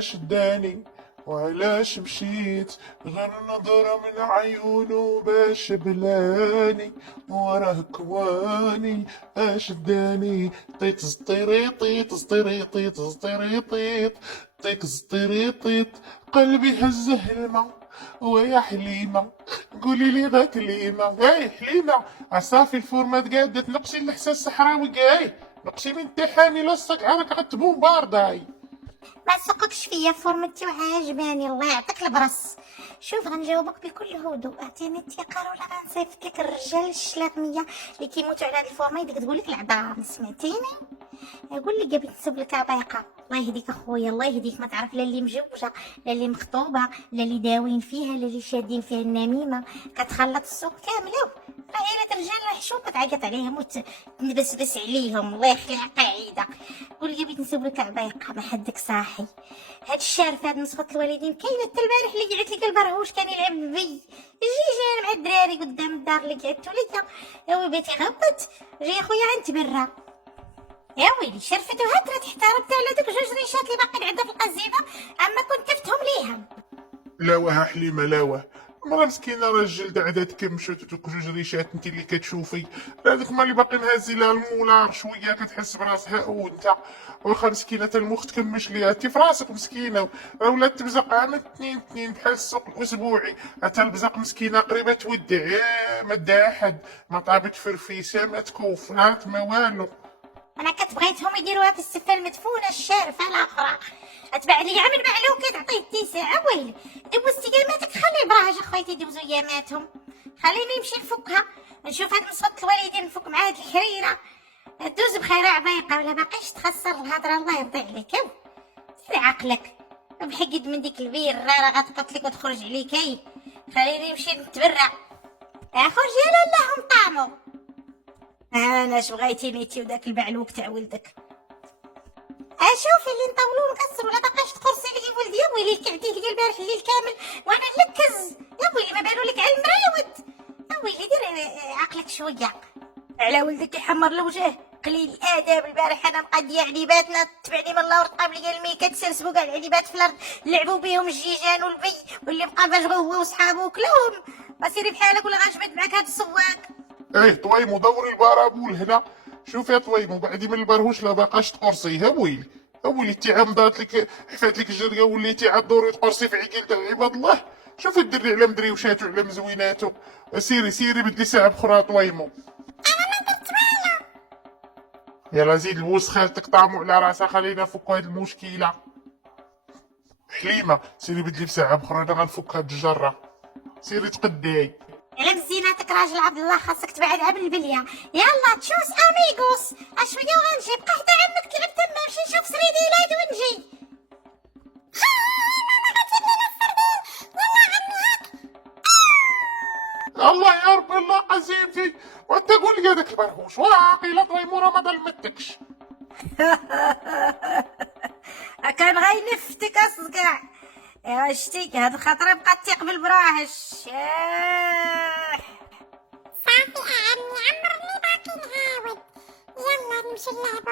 شداني وعلاش مشيت غير نظرة من عيونه باش بلاني وراه كواني شداني طيط زطيريطيط زطيريطيط زطيريطيط طيط زطيريطيط قلبي هزه الماء ويا حليمة قولي لي ذا كلمة يا حليمة عصافي الفورمات قاعدة تنقشي الإحساس الصحراوي جاي نقشي من تحاني لصق عرك عتبون بارداي. ما تسقكش فيا فورمتي وعاجباني، الله يعطيك البرص. شوف غنجاوبك بكل هدوء، اعطيني الثقه ولا غنصيفط لك الرجال الشلاغميه اللي كيموتوا على هاد الفورمه يديك تقول لك العظام. سمعتيني؟ قول لي قبل تسب لك عبايقه. الله يهديك اخويا، الله يهديك. ما تعرف لا اللي مجوجه لا اللي مخطوبه لا اللي داوين فيها لا اللي شادين فيها النميمه، كتخلط السوق كامله. راه عيلة رجال راه حشومه تعيط عليهم وتنبسبس عليهم. الله يخليها قاعده. قول لي بغيت نسولك لك عبايقه ما حدك صاحي. هاد الشهر فهاد نصفة الوالدين كاينه حتى البارح اللي قعدت لك البرهوش كان يلعب بي جي مع الدراري قدام الدار اللي قعدتو ليا. يا ويلي غبت جي خويا غنتبرى. يا ويلي شرفتو هاد راه تحترمت على دوك جوج ريشات اللي باقي عندها في القزيمه اما كنت تفتهم ليهم. لاوه حليمة لاوه مرة مسكينة راه الجلد عاد تكمشت دوك جوج ريشات انت اللي كتشوفي هذوك هما اللي باقي مهازين لها المولار شوية كتحس براسها وانت واخا مسكينة المخ تكمش ليها انت في راسك مسكينة راه ولات تبزق عام اتنين بحال السوق الاسبوعي حتى البزق مسكينة قريبة تودع ما دا احد ما طابت فرفيسة ما تكوفات ما والو. انا كتبغيتهم يديروها في السفه المدفونه الشارفه الاخرى. اتبع لي عامل معلوكه تعطيه 9 ساعه. ويلي دوزتي ياماتك، خلي البراهج اخويتي يدوزو ياماتهم. خليني نمشي نفكها نشوف هاد نصفة الوالدين نفك مع هاد الحريره. دوز بخير عبايقه ولا باقيش تخسر الهضره. الله يرضي عليك سير عقلك بحقد من ديك البير راه غتقتلك وتخرج عليك. خليني نمشي نتبرع. اخرج يا لهم طامو. انا اش بغيتي نيتي وداك البعلوك تاع ولدك. اشوفي اللي نطولو ونكسرو لا بقاش تقرصي لي ولدي. يا ويلي كعدي لي البارح الليل كامل وانا نلكز. يا ويلي ما بالو لك على المراود. يا ويلي دير عقلك شويه على ولدك يحمر الوجه. قليل الاداب البارح انا مقضيه عليباتنا تبعني من الله ورطاب لي الميكا تسرسبوا كاع العليبات في الارض لعبوا بهم الجيجان والبي واللي بقى باش هو وصحابو كلهم. سيري بحالك ولا غنجبد معاك هاد الصواك. طويمو دوري البارابول هنا شوف يا طويمو بعدي من البرهوش لا باقاش تقرصي. ها ويلي انت عام دارت لك حفات لك الجريه وليتي عاد دوري تقرصي في عقيل تاع عباد الله. شوف الدري على مدريوشاتو على مزويناتو. سيري بدلي ساعه بخرى طويمو. انا ما درت والو. يلا زيد الوسخ خالتك طعمو على راسها خلينا نفكو هاد المشكله. حليمه سيري بدلي بساعه بخرى انا غنفك هاد الجره. سيري تقداي. على مزيناتك راجل عبد الله خاصك تبعد على البليه. يلا تشوس اميغوس اشويه وغنجي بقى حتى عمك تلعب تما. نمشي نشوف سريديلات ونجي. الله يا رب الله عزيمتي وانت قول لي هذاك البرهوش واقيلا طويمو راه ما ظلمتكش. كان غينفتك اصقع. يا شتي هاد الخطره بقات تيق بالبراهش. صافي عمي عمرني باقي نهاود. يلا نمشي نلعبو